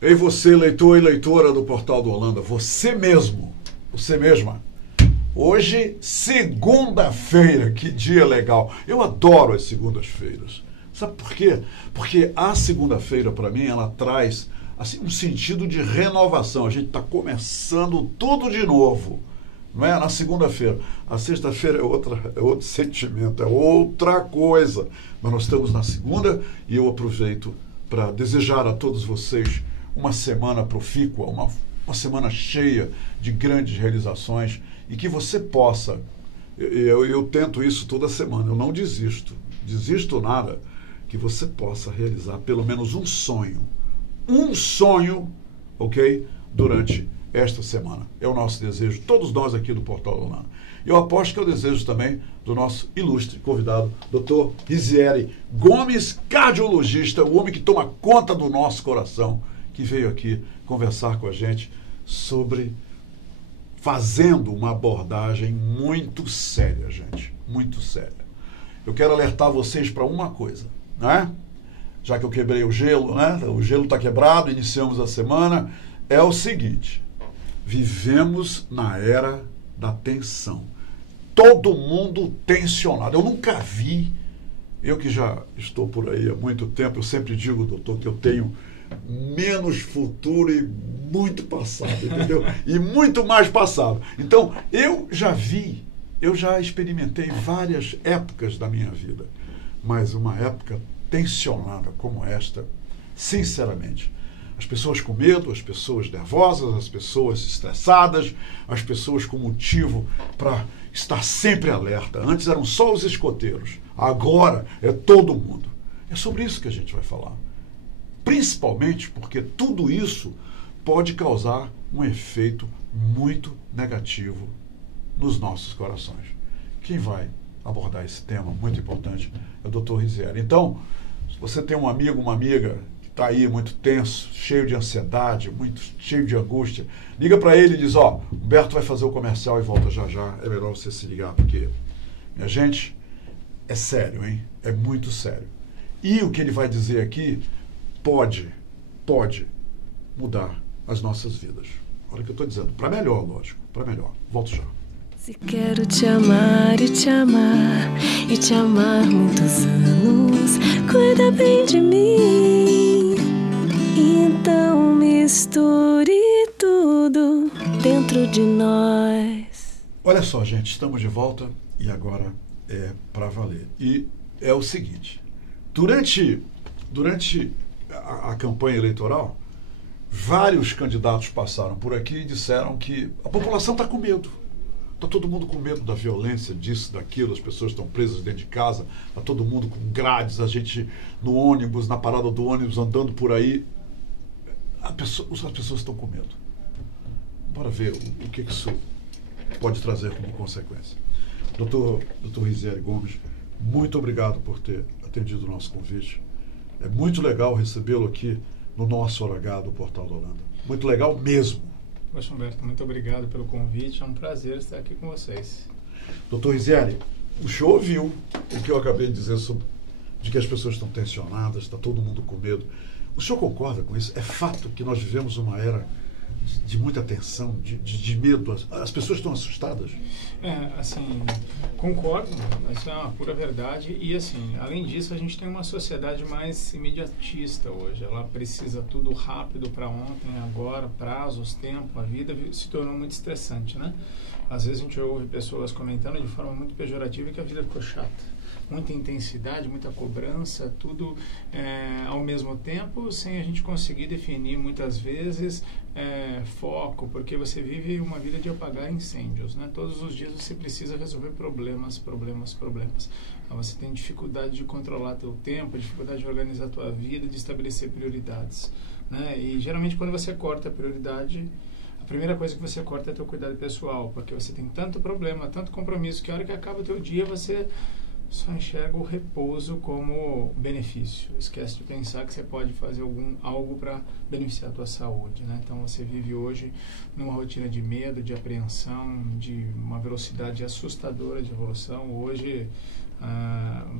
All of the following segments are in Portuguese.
Ei, você, leitor e leitora do Portal do Holanda, você mesmo, você mesma. Hoje, segunda-feira, que dia legal. Eu adoro as segundas-feiras. Sabe por quê? Porque a segunda-feira, para mim, ela traz assim, um sentido de renovação. A gente está começando tudo de novo. Não é? Na segunda-feira. A sexta-feira é outro sentimento, é outra coisa. Mas nós estamos na segunda e eu aproveito para desejar a todos vocês uma semana profícua, uma semana cheia de grandes realizações e que você possa, eu tento isso toda semana, eu não desisto nada, que você possa realizar pelo menos um sonho, ok? Durante esta semana. É o nosso desejo, todos nós aqui do Portal do Holanda. Eu aposto que é o desejo também do nosso ilustre convidado, Dr. Rizieri Gomes, cardiologista, o homem que toma conta do nosso coração, que veio aqui conversar com a gente sobre fazendo uma abordagem muito séria, gente, muito séria. Eu quero alertar vocês para uma coisa, né? Já que eu quebrei o gelo, né? O gelo está quebrado, iniciamos a semana. É o seguinte, vivemos na era da tensão. Todo mundo tensionado. Eu nunca vi, eu que já estou por aí há muito tempo, eu sempre digo, doutor, que eu tenho menos futuro e muito passado, entendeu? E muito mais passado. Então, eu já experimentei várias épocas da minha vida, mas uma época tensionada como esta, sinceramente, as pessoas com medo, as pessoas nervosas, as pessoas estressadas, as pessoas com motivo para estar sempre alerta. Antes eram só os escoteiros, agora é todo mundo. É sobre isso que a gente vai falar. Principalmente porque tudo isso pode causar um efeito muito negativo nos nossos corações. Quem vai abordar esse tema muito importante é o Dr. Rizieri. Então, se você tem um amigo, uma amiga que está aí muito tenso, cheio de ansiedade, muito cheio de angústia, liga para ele e diz, ó, Humberto vai fazer o comercial e volta já já, é melhor você se ligar, porque, minha gente, é sério, hein? É muito sério. E o que ele vai dizer aqui pode mudar as nossas vidas. Olha o que eu estou dizendo. Para melhor, lógico. Para melhor. Volto já. Se quero te amar e te amar e te amar muitos anos, cuida bem de mim. Então misture tudo dentro de nós. Olha só, gente. Estamos de volta e agora é para valer. E é o seguinte. Durante a campanha eleitoral, vários candidatos passaram por aqui e disseram que a população está com medo. Está todo mundo com medo da violência, disso, daquilo, as pessoas estão presas dentro de casa, está todo mundo com grades, a gente no ônibus, na parada do ônibus, andando por aí. As pessoas estão com medo. Bora ver o que isso pode trazer como consequência. Dr. Rizieri Gomes, muito obrigado por ter atendido o nosso convite. É muito legal recebê-lo aqui no nosso HH do Portal do Holanda. Muito legal mesmo. Poxa, Humberto, muito obrigado pelo convite. É um prazer estar aqui com vocês. Doutor Rizieri, o senhor ouviu o que eu acabei de dizer de que as pessoas estão tensionadas, está todo mundo com medo. O senhor concorda com isso? É fato que nós vivemos uma era de muita tensão, de medo. As pessoas estão assustadas? Assim, concordo, isso é uma pura verdade. E, assim, além disso, a gente tem uma sociedade mais imediatista hoje. Ela precisa tudo rápido para ontem, agora, prazos, tempo. A vida se tornou muito estressante, né? Às vezes a gente ouve pessoas comentando de forma muito pejorativa que a vida ficou chata. Muita intensidade, muita cobrança, tudo ao mesmo tempo, sem a gente conseguir definir muitas vezes foco, porque você vive uma vida de apagar incêndios, né? Todos os dias você precisa resolver problemas. Então, você tem dificuldade de controlar teu tempo, dificuldade de organizar tua vida, de estabelecer prioridades, né? E geralmente quando você corta a prioridade, a primeira coisa que você corta é teu cuidado pessoal, porque você tem tanto problema, tanto compromisso, que a hora que acaba o teu dia você só enxerga o repouso como benefício. Esquece de pensar que você pode fazer algo para beneficiar a tua saúde, né? Então você vive hoje numa rotina de medo, de apreensão, de uma velocidade assustadora de evolução. Hoje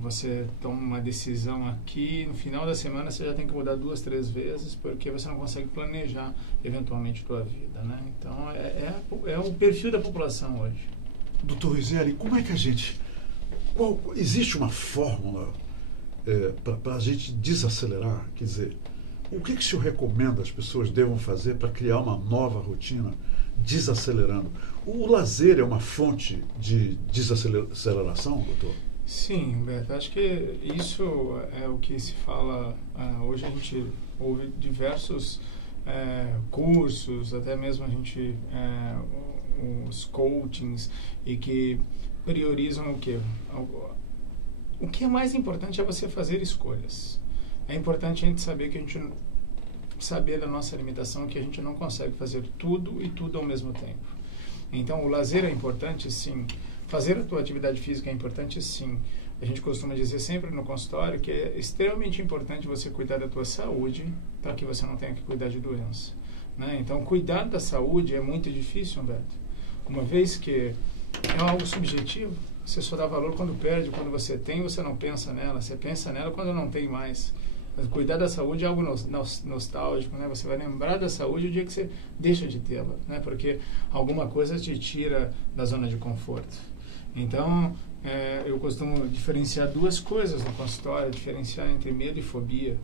Você toma uma decisão aqui, no final da semana você já tem que mudar 2, 3 vezes, porque você não consegue planejar eventualmente a tua vida, né? Então é o perfil da população hoje. Doutor Rizieri, como é que a gente... existe uma fórmula para a gente desacelerar? Quer dizer, o que o senhor recomenda as pessoas devam fazer para criar uma nova rotina desacelerando? O lazer é uma fonte de desaceleração, doutor? Sim, Humberto, acho que isso é o que se fala. Hoje a gente ouve diversos cursos, até mesmo a gente os coachings, e que priorizam o quê? O que é mais importante é você fazer escolhas. É importante a gente saber que a gente saber da nossa limitação, que a gente não consegue fazer tudo e tudo ao mesmo tempo. Então, o lazer é importante, sim. Fazer a tua atividade física é importante, sim. A gente costuma dizer sempre no consultório que é extremamente importante você cuidar da tua saúde para que você não tenha que cuidar de doença, né? Então, cuidar da saúde é muito difícil, Humberto. Uma vez que é algo subjetivo, você só dá valor quando perde, quando você tem, você não pensa nela. Você pensa nela quando não tem mais. Cuidar da saúde é algo nostálgico, né? Você vai lembrar da saúde o dia que você deixa de tê-la, né? Porque alguma coisa te tira da zona de conforto. Então, eu costumo diferenciar 2 coisas no consultório, diferenciar entre medo e fobia.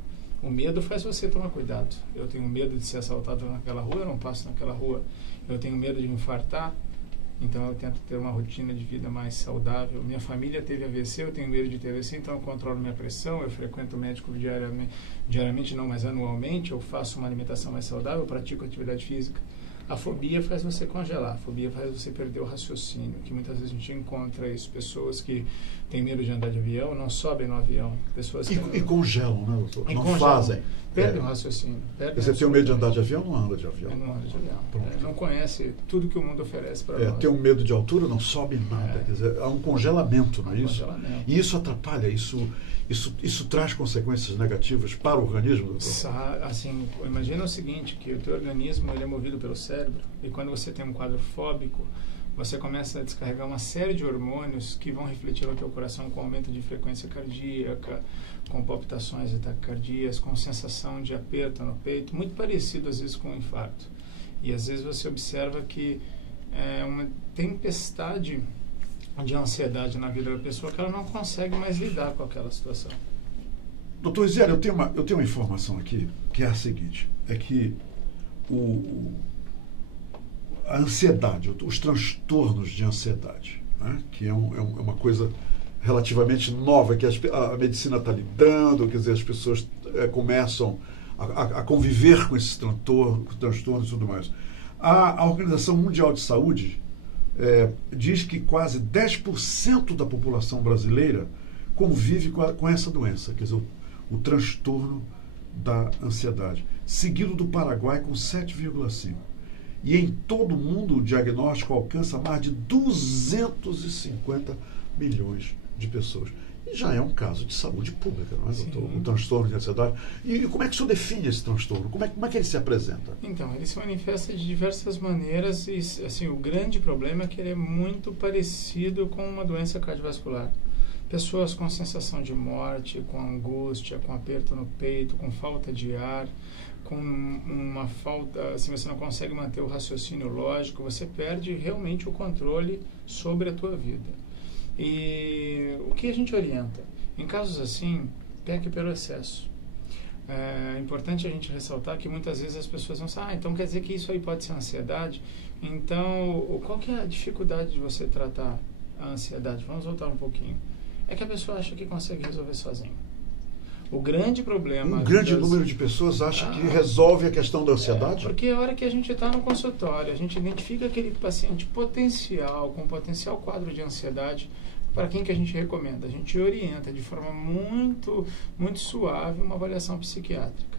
O medo faz você tomar cuidado. Eu tenho medo de ser assaltado naquela rua, eu não passo naquela rua. Eu tenho medo de me infartar, então eu tento ter uma rotina de vida mais saudável. Minha família teve AVC, eu tenho medo de ter AVC, então eu controlo minha pressão, eu frequento o médico diariamente não, mas anualmente, eu faço uma alimentação mais saudável, eu pratico atividade física. A fobia faz você congelar, a fobia faz você perder o raciocínio, que muitas vezes a gente encontra isso, pessoas que têm medo de andar de avião, não sobem no avião, pessoas que e congelam, né, doutor? Não congelam, fazem. Perdem o raciocínio. Você tem medo de andar de avião, não anda de avião. Não anda de avião. Não conhece tudo que o mundo oferece para nós. Tem um medo de altura, não sobe nada. Quer dizer, há um congelamento, não é isso? Congelamento. E isso atrapalha, isso traz consequências negativas para o organismo, doutor? Assim, imagina o seguinte, que o teu organismo ele é movido pelo cérebro, e quando você tem um quadro fóbico, você começa a descarregar uma série de hormônios que vão refletir no teu coração com aumento de frequência cardíaca, com palpitações e taquicardias, com sensação de aperto no peito, muito parecido às vezes com um infarto. E às vezes você observa que é uma tempestade de ansiedade na vida da pessoa, que ela não consegue mais lidar com aquela situação. Doutor Rizieri, eu tenho uma informação aqui, que é a seguinte, é que a ansiedade, os transtornos de ansiedade, né, que é uma coisa relativamente nova, que a medicina está lidando, quer dizer, as pessoas começam a conviver com esses transtornos e tudo mais. A Organização Mundial de Saúde diz que quase 10% da população brasileira convive com essa doença, quer dizer, o transtorno da ansiedade, seguido do Paraguai com 7,5%. E em todo o mundo o diagnóstico alcança mais de 250 milhões de pessoas. E já é um caso de saúde pública, não é, doutor? Um transtorno de ansiedade. E como é que o senhor define esse transtorno? Como é que ele se apresenta? Então, ele se manifesta de diversas maneiras e, assim, o grande problema é que ele é muito parecido com uma doença cardiovascular. Pessoas com sensação de morte, com angústia, com aperto no peito, com falta de ar, com uma falta, assim, você não consegue manter o raciocínio lógico, você perde realmente o controle sobre a tua vida. E o que a gente orienta? Em casos assim, peque pelo excesso. É importante a gente ressaltar que muitas vezes as pessoas vão dizer, então quer dizer que isso aí pode ser ansiedade? Então, qual que é a dificuldade de você tratar a ansiedade? Vamos voltar um pouquinho. É que a pessoa acha que consegue resolver sozinho. O grande problema... Um grande número de pessoas acha que resolve a questão da ansiedade? Porque a hora que a gente está no consultório, a gente identifica aquele paciente com potencial quadro de ansiedade, para quem que a gente recomenda? A gente orienta de forma muito, muito suave uma avaliação psiquiátrica.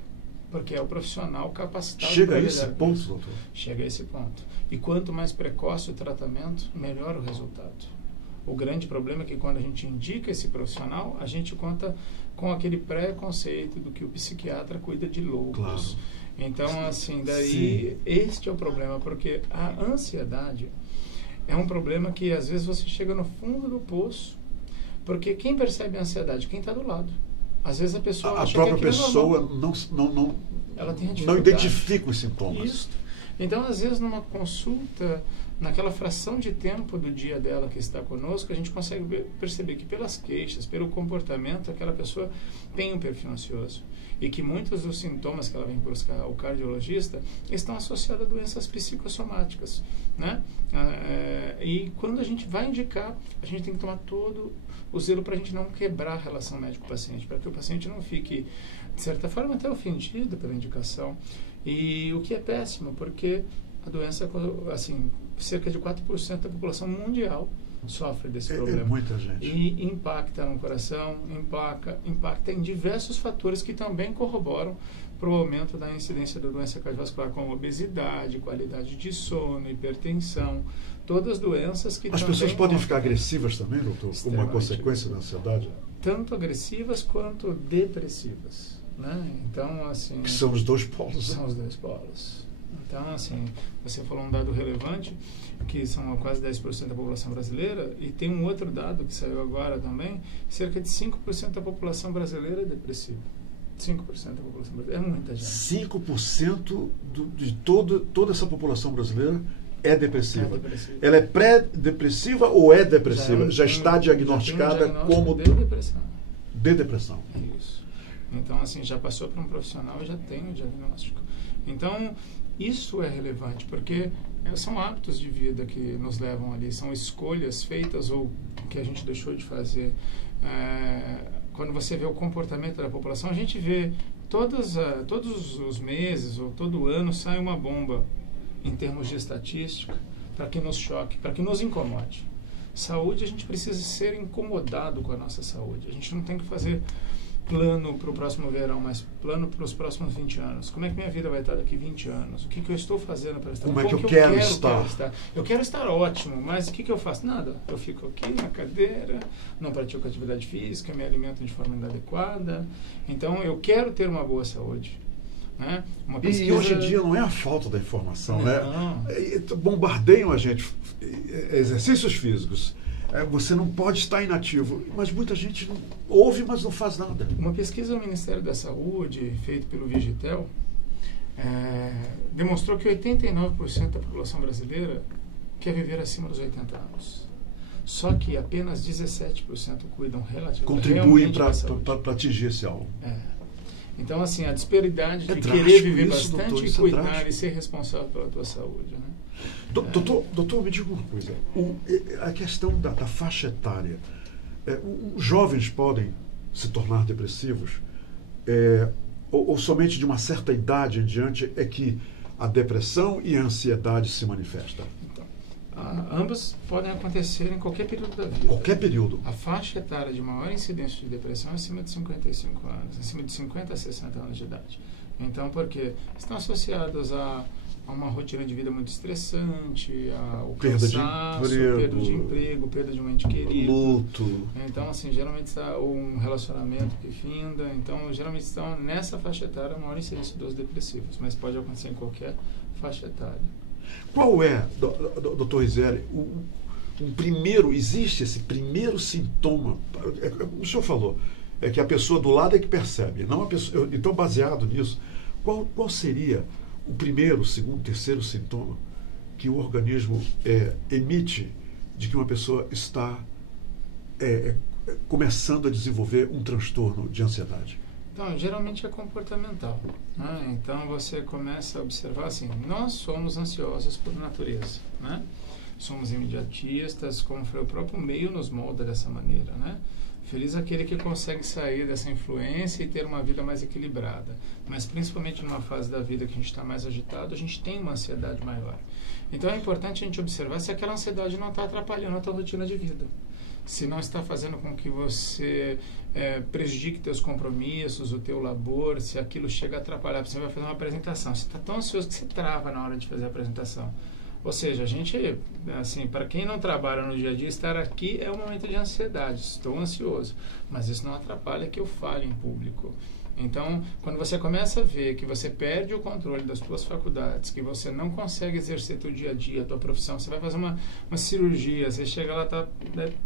Porque é o profissional capacitado... Chega a esse ponto, doutor? Chega a esse ponto. E quanto mais precoce o tratamento, melhor o resultado. O grande problema é que quando a gente indica esse profissional, a gente conta com aquele preconceito do que o psiquiatra cuida de loucos. Claro. Então, assim, daí este é o problema, porque a ansiedade é um problema que às vezes você chega no fundo do poço, Porque quem percebe a ansiedade? Quem está do lado. Às vezes a pessoa acha própria que pessoa ela tem a não dificuldade. identifica os sintomas. Isso. Então, às vezes, numa consulta, naquela fração de tempo do dia dela que está conosco, a gente consegue perceber que pelas queixas, pelo comportamento, aquela pessoa tem um perfil ansioso. E que muitos dos sintomas que ela vem buscar ao cardiologista estão associados a doenças psicossomáticas, né? E quando a gente vai indicar, a gente tem que tomar todo o zelo para a gente não quebrar a relação médico-paciente, para que o paciente não fique, de certa forma, até ofendido pela indicação. E o que é péssimo, porque a doença, assim, cerca de 4% da população mundial sofre desse problema. É muita gente. E impacta no coração, impacta em diversos fatores que também corroboram para o aumento da incidência da doença cardiovascular, como obesidade, qualidade de sono, hipertensão, todas doenças que As pessoas podem ficar agressivas também, doutor, como uma consequência da ansiedade? Tanto agressivas quanto depressivas, né? Então, assim... Que são os dois polos. São os dois polos. Então, assim, você falou um dado relevante, que são quase 10% da população brasileira, e tem um outro dado que saiu agora também, cerca de 5% da população brasileira é depressiva. 5% da população brasileira, é muita gente. 5% de toda essa população brasileira é depressiva. É depressiva. Ela é pré-depressiva ou é depressiva? Já está diagnosticada como... de depressão. De depressão. Isso. Então, assim, já passou para um profissional e já tem o diagnóstico. Então, isso é relevante, porque são hábitos de vida que nos levam ali, são escolhas feitas ou que a gente deixou de fazer. Quando você vê o comportamento da população, a gente vê todos os meses ou todo ano sai uma bomba em termos de estatística para que nos choque, para que nos incomode. Saúde, a gente precisa ser incomodado com a nossa saúde. A gente não tem que fazer plano para o próximo verão, mas plano para os próximos 20 anos. Como é que minha vida vai estar daqui 20 anos? O que eu estou fazendo para estar? Como é que eu quero estar? Eu quero estar ótimo, mas o que eu faço? Nada. Eu fico aqui na cadeira, não pratico atividade física, me alimento de forma inadequada. Então, eu quero ter uma boa saúde. Né? Uma pesquisa... E hoje em dia não é a falta da informação, não. Né? Bombardeiam a gente, exercícios físicos. Você não pode estar inativo, mas muita gente não ouve, mas não faz nada. Uma pesquisa do Ministério da Saúde, feita pelo Vigitel, demonstrou que 89% da população brasileira quer viver acima dos 80 anos. Só que apenas 17% cuidam relativamente contribuem para atingir esse alvo. Então, assim, a disparidade de querer viver bastante e cuidar e ser responsável pela tua saúde, né? Doutor, me diga uma coisa. A questão da faixa etária. Os jovens podem se tornar depressivos? Ou somente de uma certa idade em diante é que a depressão e a ansiedade se manifestam? Então, ambas podem acontecer em qualquer período da vida. Qualquer período. A faixa etária de maior incidência de depressão é acima de 55 anos, acima de 50 a 60 anos de idade. Então, porque estão associados a uma rotina de vida muito estressante, ao cansaço, perda de emprego, perda de um ente querido. Luto. Então, assim, geralmente está um relacionamento que finda. Então, geralmente estão nessa faixa etária a maior incidência dos depressivos, mas pode acontecer em qualquer faixa etária. Qual é, doutor Rizieri, existe esse primeiro sintoma? O senhor falou, que a pessoa do lado é que percebe, não a pessoa. Então, baseado nisso, qual seria o primeiro, segundo, terceiro sintoma que o organismo emite de que uma pessoa está começando a desenvolver um transtorno de ansiedade? Então, geralmente é comportamental, né? Então, você começa a observar assim, nós somos ansiosos por natureza, né? Somos imediatistas, como foi o próprio meio nos molda dessa maneira, né? Feliz aquele que consegue sair dessa influência e ter uma vida mais equilibrada. Mas principalmente numa fase da vida que a gente está mais agitado, a gente tem uma ansiedade maior. Então é importante a gente observar se aquela ansiedade não está atrapalhando a tua rotina de vida. Se não está fazendo com que você prejudique teus compromissos, o teu labor, se aquilo chega a atrapalhar. Você vai fazer uma apresentação, você está tão ansioso que você trava na hora de fazer a apresentação. Ou seja, a gente, assim, para quem não trabalha no dia a dia, estar aqui é um momento de ansiedade. Estou ansioso, mas isso não atrapalha que eu fale em público. Então, quando você começa a ver que você perde o controle das suas faculdades, que você não consegue exercer teu dia a dia, a tua profissão, você vai fazer uma cirurgia, você chega lá,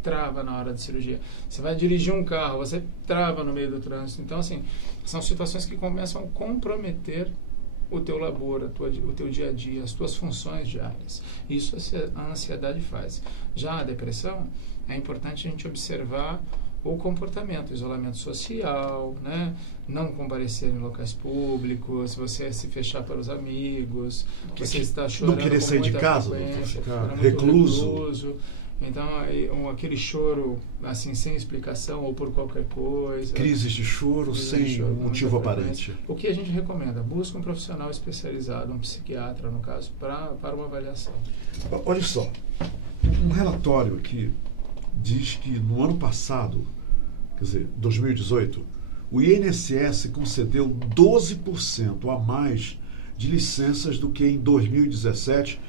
trava na hora de cirurgia. Você vai dirigir um carro, você trava no meio do trânsito. Então, assim, são situações que começam a comprometer o teu labor, o teu dia a dia, as tuas funções diárias. Isso a ansiedade faz. Já a depressão, é importante a gente observar o comportamento, isolamento social, né? Não comparecer em locais públicos, você se fechar para os amigos, você está chorando, não querer sair de casa, ficar recluso. Então, aquele choro assim sem explicação ou por qualquer coisa. Crises de choro sem motivo aparente. O que a gente recomenda? Busca um profissional especializado, um psiquiatra, no caso, para uma avaliação. Olha só, um relatório aqui diz que no ano passado, quer dizer, 2018, o INSS concedeu 12% a mais de licenças do que em 2017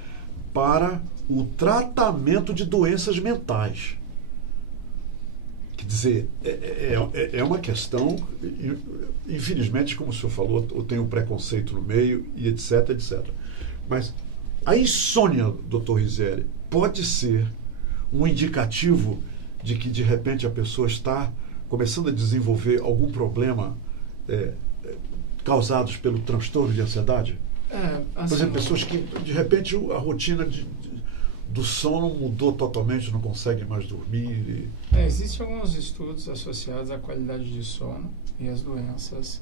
para o tratamento de doenças mentais. Quer dizer, é uma questão, infelizmente, como o senhor falou, eu tenho preconceito no meio e etc, etc. Mas a insônia, doutor Rizzieri, pode ser um indicativo de que, de repente, a pessoa está começando a desenvolver algum problema causados pelo transtorno de ansiedade? Assim, por exemplo, pessoas que, de repente, a rotina do sono mudou totalmente, não conseguem mais dormir. Existem alguns estudos associados à qualidade de sono e às doenças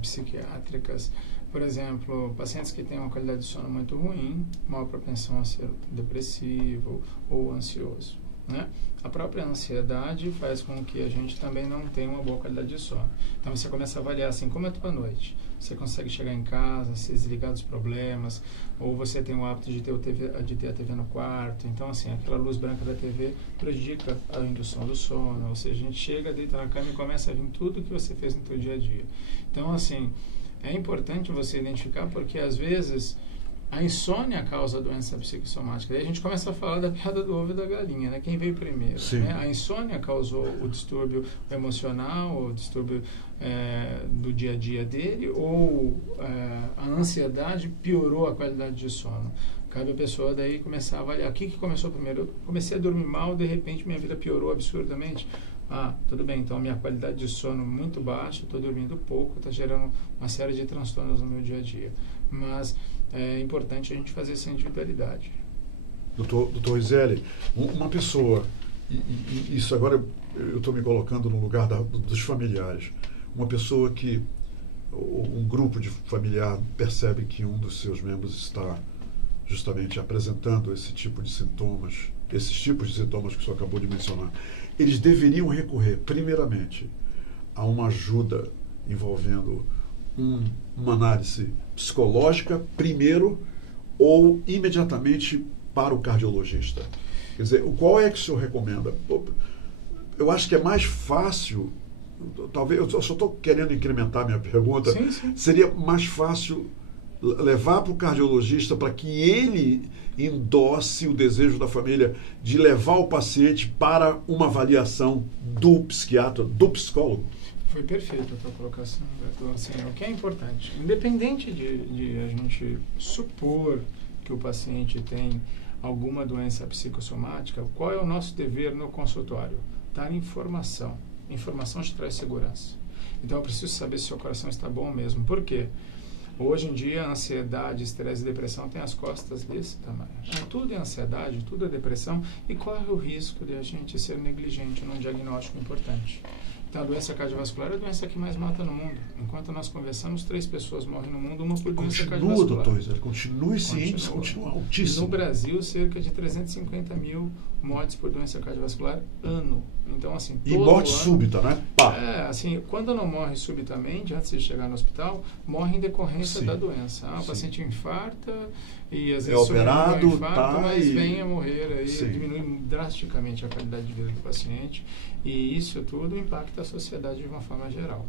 psiquiátricas. Por exemplo, pacientes que têm uma qualidade de sono muito ruim, maior propensão a ser depressivo ou ansioso, né? A própria ansiedade faz com que a gente também não tenha uma boa qualidade de sono. Então você começa a avaliar assim, como é a tua noite? Você consegue chegar em casa, se desligar dos problemas, ou você tem o hábito de ter a TV no quarto. Então, assim, aquela luz branca da TV prejudica a indução do sono. Ou seja, a gente chega, deita na cama e começa a vir tudo que você fez no teu dia a dia. Então, assim, é importante você identificar, porque às vezes a insônia causa doença psicossomática. Daí a gente começa a falar da piada do ovo e da galinha, né? Quem veio primeiro? Né? A insônia causou o distúrbio emocional, o distúrbio do dia a dia dele, ou a ansiedade piorou a qualidade de sono. Cabe a pessoa daí começar a avaliar. O que começou primeiro? Eu comecei a dormir mal, de repente minha vida piorou absurdamente. Tudo bem, então minha qualidade de sono muito baixa, estou dormindo pouco, está gerando uma série de transtornos no meu dia a dia. Mas é importante a gente fazer essa individualidade. Doutor Rizzieri, uma pessoa, e isso agora eu estou me colocando no lugar dos familiares, uma pessoa que, um grupo de familiar percebe que um dos seus membros está justamente apresentando esse tipo de sintomas, esses tipos de sintomas que o senhor acabou de mencionar, eles deveriam recorrer, primeiramente, a uma ajuda envolvendo uma análise psicológica primeiro ou imediatamente para o cardiologista? Quer dizer, qual é que o senhor recomenda? Eu acho que é mais fácil, talvez, eu só estou querendo incrementar minha pergunta, sim. Seria mais fácil levar para o cardiologista para que ele endosse o desejo da família de levar o paciente para uma avaliação do psiquiatra, do psicólogo? Foi perfeita a tua colocação, Beto. Assim, o que é importante, independente de a gente supor que o paciente tem alguma doença psicossomática, qual é o nosso dever no consultório? Dar informação. Informação te traz segurança. Então eu preciso saber se o seu coração está bom mesmo. Por quê? Hoje em dia, a ansiedade, estresse e depressão tem as costas desse tamanho. Então, tudo é ansiedade, tudo é depressão e corre o risco de a gente ser negligente num diagnóstico importante. Então, a doença cardiovascular é a doença que mais mata no mundo. Enquanto nós conversamos, 3 pessoas morrem no mundo, uma por doença cardiovascular. Doutor, continua esse índice, continua altíssimo. No Brasil, cerca de 350 mil mortes por doença cardiovascular ano. Então, assim, todo e morte ano, súbita, né? Assim, quando não morre subitamente, antes de chegar no hospital, morre em decorrência da doença. O paciente infarta e às vezes operado, infarto, mas vem a morrer, aí diminui drasticamente a qualidade de vida do paciente. E isso tudo impacta para a sociedade de uma forma geral.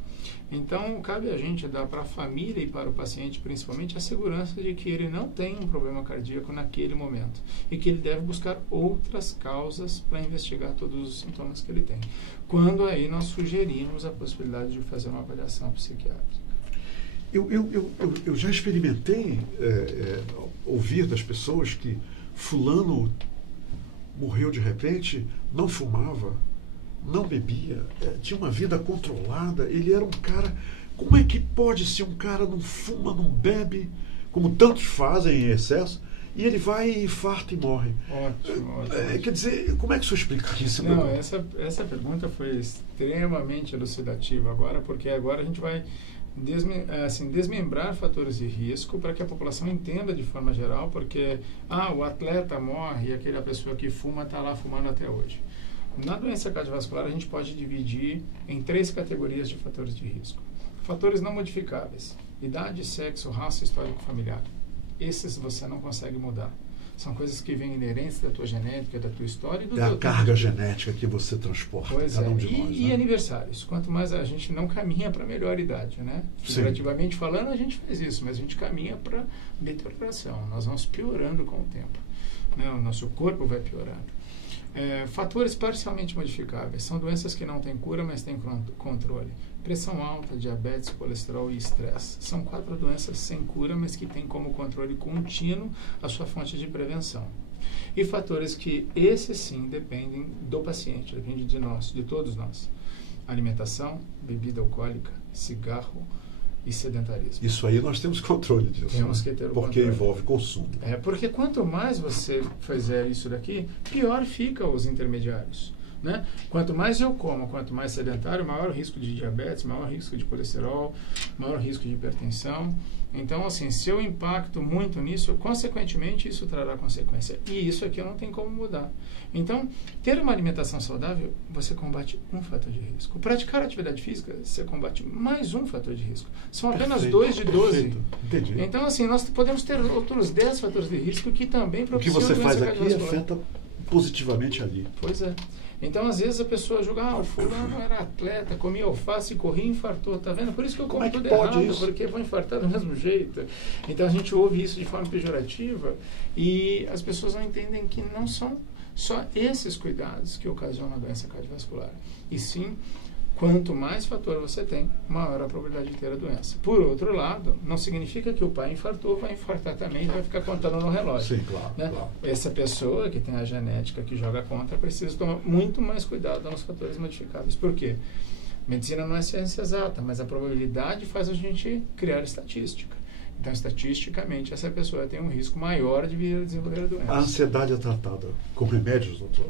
Então, cabe a gente dar para a família e para o paciente, principalmente, a segurança de que ele não tem um problema cardíaco naquele momento e que ele deve buscar outras causas para investigar todos os sintomas que ele tem. Quando aí nós sugerimos a possibilidade de fazer uma avaliação psiquiátrica. Eu já experimentei ouvir das pessoas que fulano morreu de repente, não fumava, não bebia, tinha uma vida controlada, ele era um cara... Como é que pode ser um cara não fuma, não bebe, como tantos fazem em excesso, e ele vai, infarta e morre? Ótimo. Quer dizer, como é que o senhor explica isso? Não, essa pergunta foi extremamente elucidativa agora, porque agora a gente vai desmembrar fatores de risco para que a população entenda de forma geral, porque o atleta morre e aquela pessoa que fuma está lá fumando até hoje. Na doença cardiovascular, a gente pode dividir em 3 categorias de fatores de risco. Fatores não modificáveis: idade, sexo, raça, histórico familiar. Esses você não consegue mudar. São coisas que vêm inerentes da tua genética, da tua história. É a carga genética que você transporta, cada um de nós. E aniversários. Quanto mais a gente não caminha para a melhor idade, né? Figurativamente falando, a gente faz isso, mas a gente caminha para deterioração. Nós vamos piorando com o tempo, né? O nosso corpo vai piorando. Fatores parcialmente modificáveis. São doenças que não têm cura, mas têm controle. Pressão alta, diabetes, colesterol e estresse. São 4 doenças sem cura, mas que têm como controle contínuo a sua fonte de prevenção. E fatores que, esses sim, dependem do paciente, dependem de nós, de todos nós. Alimentação, bebida alcoólica, cigarro e sedentarismo. Isso aí nós temos controle disso. Temos que ter o porque controle. Envolve consumo. Porque quanto mais você fizer isso daqui, pior fica os intermediários, né? Quanto mais eu como, quanto mais sedentário, maior o risco de diabetes, maior o risco de colesterol, maior o risco de hipertensão. Então, assim, se eu impacto muito nisso, consequentemente isso trará consequência. E isso aqui não tem como mudar. Então, ter uma alimentação saudável, você combate um fator de risco. Praticar atividade física, você combate mais um fator de risco. São apenas 2 de 12. Entendi. Então, assim, nós podemos ter outros 10 fatores de risco que também propiciam o que você faz doença aqui cardiovascular. afeta positivamente ali. Pois é. Então, às vezes, a pessoa julga, o fulano era atleta, comia alface, corria e infartou. Tá vendo? Por isso que eu como tudo errado, isso? Porque vou infartar do mesmo jeito. Então, a gente ouve isso de forma pejorativa e as pessoas não entendem que não são só esses cuidados que ocasionam a doença cardiovascular. E sim, quanto mais fator você tem, maior a probabilidade de ter a doença. Por outro lado, não significa que o pai infartou, vai infartar também e vai ficar contando no relógio. Sim, claro, né? Claro. Essa pessoa que tem a genética que joga contra precisa tomar muito mais cuidado nos fatores modificáveis. Por quê? Medicina não é ciência exata, mas a probabilidade faz a gente criar estatística. Então, estatisticamente, essa pessoa tem um risco maior de vir a desenvolver a doença. A ansiedade é tratada com remédios, doutor?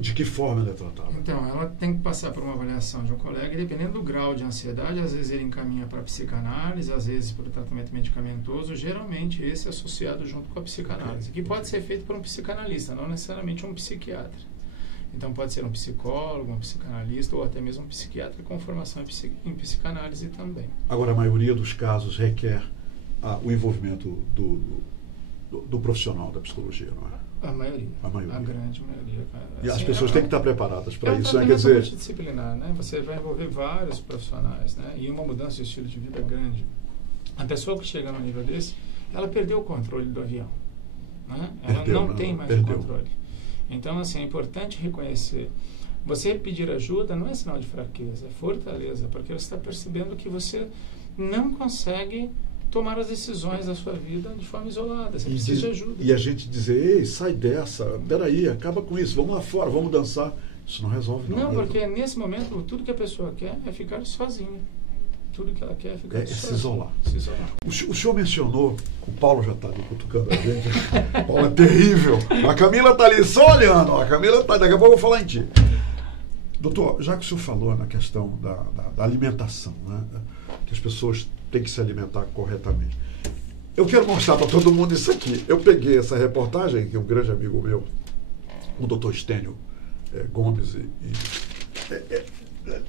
De que forma ela é tratada? Então, ela tem que passar por uma avaliação de um colega e, dependendo do grau de ansiedade, às vezes ele encaminha para a psicanálise, às vezes para o tratamento medicamentoso, geralmente esse é associado junto com a psicanálise, que pode ser feito por um psicanalista, não necessariamente um psiquiatra. Então, pode ser um psicólogo, um psicanalista ou até mesmo um psiquiatra com formação em psicanálise também. Agora, a maioria dos casos requer o envolvimento do profissional da psicologia, não é? A maioria. A grande maioria. E as pessoas têm que estar preparadas para isso, né? Quer dizer, multidisciplinar, né? Você vai envolver vários profissionais, né? E uma mudança de estilo de vida grande. A pessoa que chega no nível desse, ela perdeu o controle do avião, né? Ela não tem mais o controle. Então, assim, é importante reconhecer. Você pedir ajuda não é sinal de fraqueza, é fortaleza, porque você está percebendo que você não consegue tomar as decisões da sua vida de forma isolada. Você precisa de ajuda. E a gente dizer, ei, sai dessa, peraí, acaba com isso, vamos lá fora, vamos dançar. Isso não resolve nada. Não, porque nesse momento, tudo que a pessoa quer é ficar sozinha. Tudo que ela quer é ficar sozinha. Se isolar. Se isolar. O senhor mencionou, o Paulo já está ali cutucando a gente, o Paulo é terrível. A Camila está ali só olhando, a Camila está, daqui a pouco eu vou falar em ti. Doutor, já que o senhor falou na questão da alimentação, né, que as pessoas têm que se alimentar corretamente, eu quero mostrar para todo mundo isso aqui. Eu peguei essa reportagem, que um grande amigo meu, o doutor Estênio Gomes,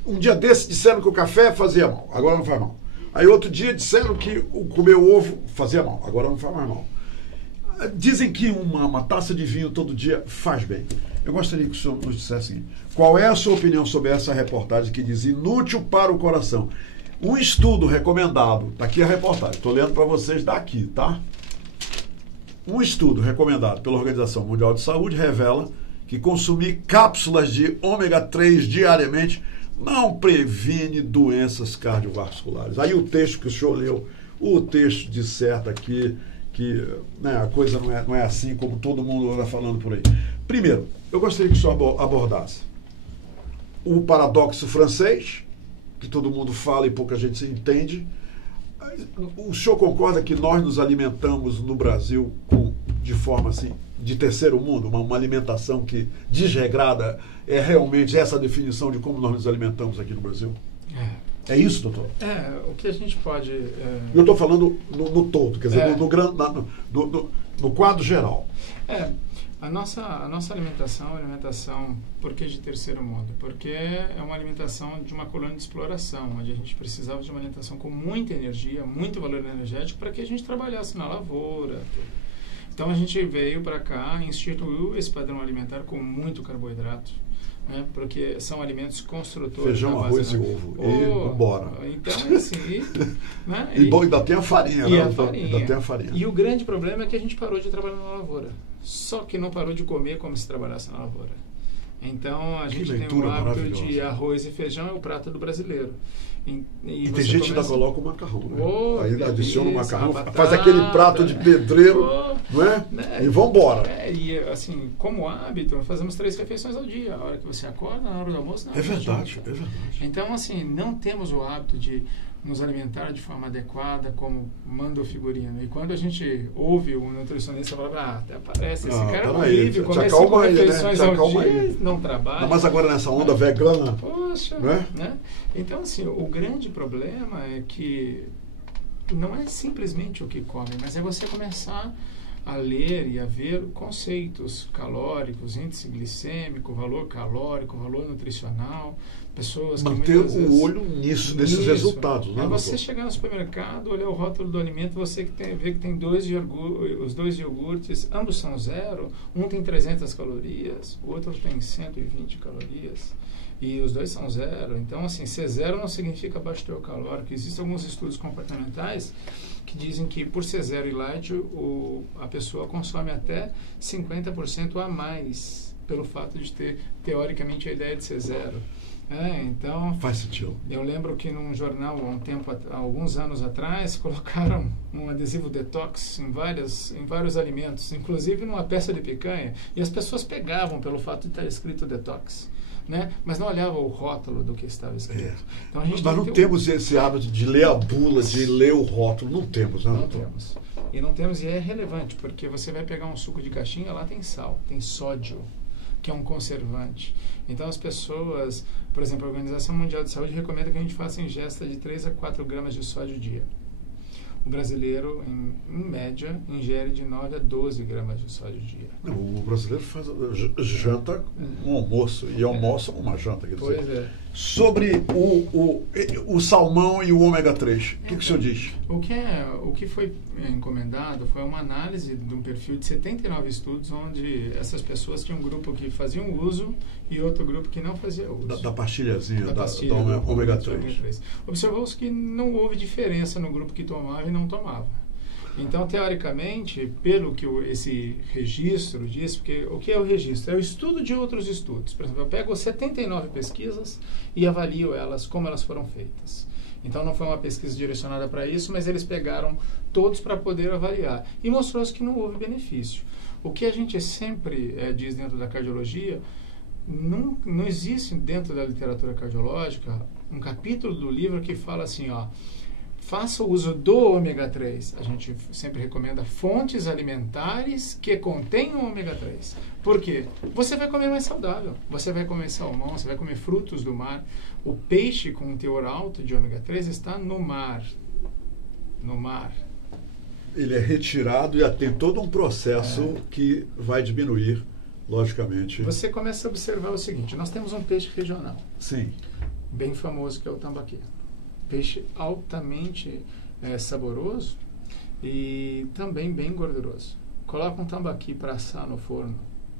um dia desse disseram que o café fazia mal, agora não faz mal. Aí outro dia disseram que o comer ovo fazia mal, agora não faz mais mal. Dizem que uma taça de vinho todo dia faz bem. Eu gostaria que o senhor nos dissesse o seguinte: qual é a sua opinião sobre essa reportagem que diz inútil para o coração? Um estudo recomendado, está aqui a reportagem, estou lendo para vocês daqui, tá? Um estudo recomendado pela Organização Mundial de Saúde revela que consumir cápsulas de ômega 3 diariamente não previne doenças cardiovasculares. Aí o texto que o senhor leu, o texto disserta aqui que, né, a coisa não é assim como todo mundo anda falando por aí. Primeiro, eu gostaria que o senhor abordasse o paradoxo francês, que todo mundo fala e pouca gente se entende. O senhor concorda que nós nos alimentamos no Brasil de forma assim, de terceiro mundo, uma alimentação que desregrada é realmente essa a definição de como nós nos alimentamos aqui no Brasil? É isso, doutor? O que a gente pode... Eu estou falando no todo, quer dizer, no quadro geral. A nossa alimentação é uma alimentação, por que de terceiro mundo? Porque é uma alimentação de uma colônia de exploração, onde a gente precisava de uma alimentação com muita energia, muito valor energético, para que a gente trabalhasse na lavoura. Então a gente veio para cá e instituiu esse padrão alimentar com muito carboidrato, né? Porque são alimentos construtores. Feijão, arroz e ovo. E bora. Então, assim... né? E bom, ainda tem a farinha, e né? Ainda tem a farinha. E o grande problema é que a gente parou de trabalhar na lavoura. Só que não parou de comer como se trabalhasse na lavoura. Então, a gente tem um hábito de arroz e feijão, é o prato do brasileiro. E tem gente que ainda coloca o macarrão, né? Aí adiciona o macarrão, batata, faz aquele prato de pedreiro, não é? Né? E vambora. E assim, como hábito, fazemos 3 refeições ao dia. A hora que você acorda, na hora do almoço, na hora do jantar. É verdade. Então, assim, não temos o hábito de nos alimentar de forma adequada, como manda o figurino. E quando a gente ouve o nutricionista falar, até parece, esse cara é horrível, come 5 refeições ao dia, não trabalha. Mas agora nessa onda vegana, poxa, né? Então, assim, o grande problema é que não é simplesmente o que come, mas é você começar a ler e a ver conceitos calóricos, índice glicêmico, valor calórico, valor nutricional, pessoas que manter o olho nesses resultados, né? É você chegar no supermercado, olhar o rótulo do alimento, você vê que tem os 2 iogurtes, ambos são 0, um tem 300 calorias, o outro tem 120 calorias. E os 2 são 0. Então, assim, ser 0 não significa baixo teor calórico. Existem alguns estudos comportamentais que dizem que por ser 0 e light, a pessoa consome até 50% a mais, pelo fato de ter, teoricamente, a ideia de ser 0. Então, faz sentido. Eu lembro que num jornal, há alguns anos atrás, colocaram um adesivo detox em vários alimentos, inclusive numa peça de picanha, e as pessoas pegavam pelo fato de estar escrito detox. Né? Mas não olhava o rótulo do que estava escrito. Então, nós não temos esse hábito de ler a bula, de ler o rótulo. Não temos, né? Não temos. E não temos, e é relevante, porque você vai pegar um suco de caixinha, lá tem sal, tem sódio, que é um conservante. Então as pessoas, por exemplo, a Organização Mundial de Saúde recomenda que a gente faça ingesta de 3 a 4 gramas de sódio dia. O brasileiro, em média, ingere de 9 a 12 gramas de sódio dia. O brasileiro faz janta um almoço e almoça uma janta. Quer dizer. Pois é. Sobre o salmão e o ômega 3, o que o senhor diz? O que foi encomendado foi uma análise de um perfil de 79 estudos, onde essas pessoas tinham um grupo que faziam uso e outro grupo que não fazia uso. Da pastilhazinha, da ômega 3. Observou-se que não houve diferença no grupo que tomava e não tomava. Então, teoricamente, pelo que esse registro diz, porque o que é o registro? É o estudo de outros estudos. Por exemplo, eu pego 79 pesquisas e avalio elas, como elas foram feitas. Então, não foi uma pesquisa direcionada para isso, mas eles pegaram todos para poder avaliar. E mostrou-se que não houve benefício. O que a gente sempre diz dentro da cardiologia, não existe dentro da literatura cardiológica um capítulo do livro que fala assim, faça o uso do ômega 3. A gente sempre recomenda fontes alimentares que contenham ômega 3. Por quê? Você vai comer mais saudável. Você vai comer salmão, você vai comer frutos do mar. O peixe com um teor alto de ômega 3 está no mar. No mar. Ele é retirado e tem todo um processo que vai diminuir, logicamente. Você começa a observar o seguinte, nós temos um peixe regional. Sim. Bem famoso, que é o tambaqui. Peixe altamente saboroso e também bem gorduroso. coloca um tambaqui para assar no forno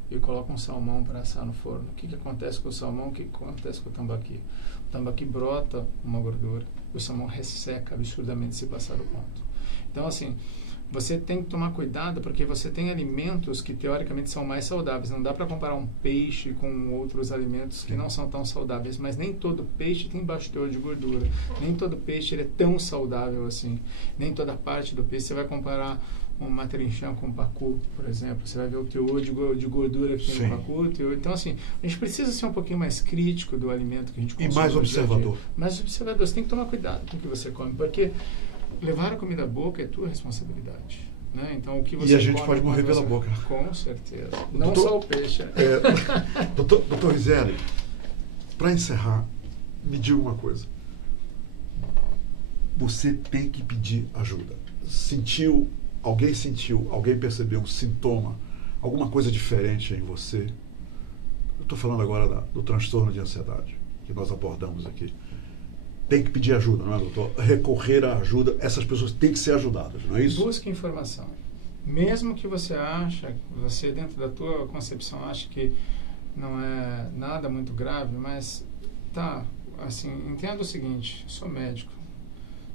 e coloca um salmão para assar no forno. O que acontece com o salmão? O que acontece com o tambaqui? O tambaqui brota uma gordura, o salmão resseca absurdamente se passar do ponto. Então, assim, você tem que tomar cuidado porque você tem alimentos que teoricamente são mais saudáveis. Não dá para comparar um peixe com outros alimentos que não são tão saudáveis, mas nem todo peixe tem baixo teor de gordura. Nem todo peixe ele é tão saudável assim. Nem toda parte do peixe. Você vai comparar um matrinchã com um pacu, por exemplo, você vai ver o teor de gordura que tem no pacu. Então, assim, a gente precisa ser um pouquinho mais crítico do alimento que a gente consome. E mais observador. Mais observador. Você tem que tomar cuidado com o que você come, porque levar a comida à boca é tua responsabilidade. Né? Então, o que você e a gente pode morrer pela boca. Com certeza. Não só o peixe. Doutor Rizzieri, para encerrar, me diga uma coisa. Você tem que pedir ajuda. Alguém percebeu um sintoma, alguma coisa diferente em você? Eu estou falando agora do transtorno de ansiedade, que nós abordamos aqui. Tem que pedir ajuda, não é, doutor? Recorrer à ajuda, essas pessoas têm que ser ajudadas, não é isso? Busque informação. Mesmo que você dentro da tua concepção acha que não é nada muito grave, mas assim, entenda o seguinte, sou médico.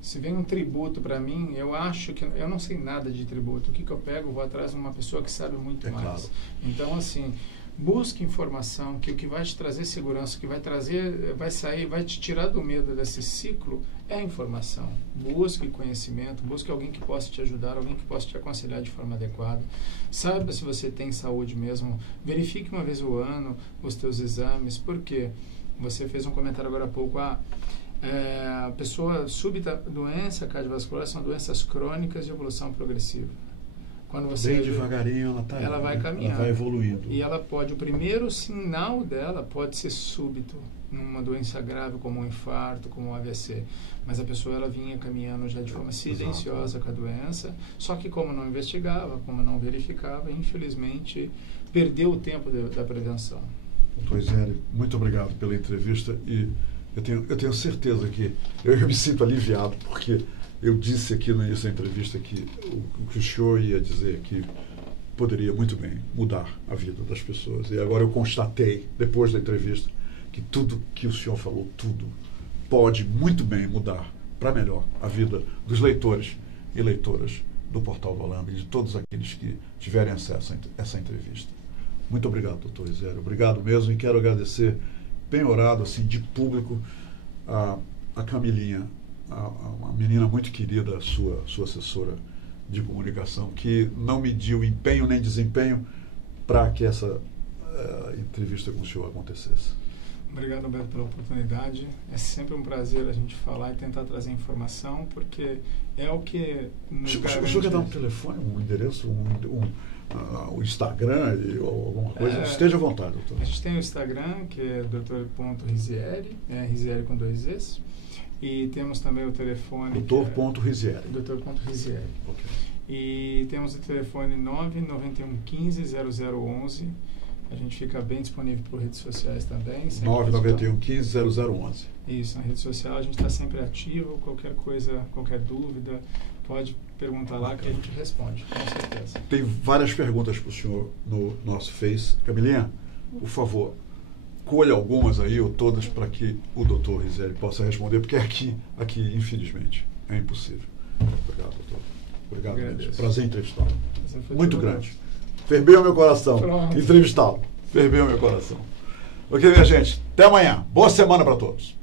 Se vem um tributo para mim, eu acho que eu não sei nada de tributo. O que eu pego, vou atrás de uma pessoa que sabe muito mais. Claro. Então, assim, busque informação, que o que vai te trazer segurança, o que vai te tirar do medo desse ciclo é a informação. Busque conhecimento, busque alguém que possa te ajudar, alguém que possa te aconselhar de forma adequada. Saiba se você tem saúde mesmo. Verifique uma vez ao ano os teus exames. Por quê? Você fez um comentário agora há pouco, a pessoa súbita, doença cardiovascular são doenças crônicas de evolução progressiva. Quando você bem devagarinho ela vai caminhando, ela vai evoluindo. E o primeiro sinal dela pode ser súbito, numa doença grave como um infarto, como um AVC. Mas a pessoa ela vinha caminhando já de forma silenciosa com a doença, só que como não investigava, como não verificava, infelizmente perdeu o tempo da prevenção. Doutor Rizzieri, muito obrigado pela entrevista e eu tenho certeza que eu me sinto aliviado, porque eu disse aqui no início da entrevista que o que o senhor ia dizer que poderia muito bem mudar a vida das pessoas. E agora eu constatei, depois da entrevista, que tudo que o senhor falou, tudo, pode muito bem mudar para melhor a vida dos leitores e leitoras do Portal do Holanda e de todos aqueles que tiverem acesso a essa entrevista. Muito obrigado, doutor Rizzieri. Obrigado mesmo e quero agradecer penhorado, assim, de público, a Camilinha, uma menina muito querida, sua assessora de comunicação, que não mediu empenho nem desempenho para que essa entrevista com o senhor acontecesse. Obrigado, Alberto, pela oportunidade. É sempre um prazer a gente falar e tentar trazer informação, porque é o que nos garante. O senhor quer dar um telefone, um endereço, o Instagram ou alguma coisa? Esteja à vontade, doutor. A gente tem o Instagram, que é Dr.Rizzieri, Rizzieri com 2 Es, e temos também o telefone... Dr.Rizzieri. Dr.Rizzieri. Ok. E temos o telefone 99115-0011. A gente fica bem disponível por redes sociais também. 99115-0011. Isso, na rede social a gente está sempre ativo. Qualquer coisa, qualquer dúvida, pode perguntar lá que a gente responde, com certeza. Tem várias perguntas para o senhor no nosso Face. Camilinha, por favor, colha algumas aí ou todas para que o doutor Rizzieri possa responder, porque aqui, infelizmente, é impossível. Obrigado, doutor. Obrigado mesmo. Prazer em entrevistá-lo. Muito grande. Ferveu meu coração. Entrevistá-lo. Ferveu meu coração. Ok, minha gente. Até amanhã. Boa semana para todos.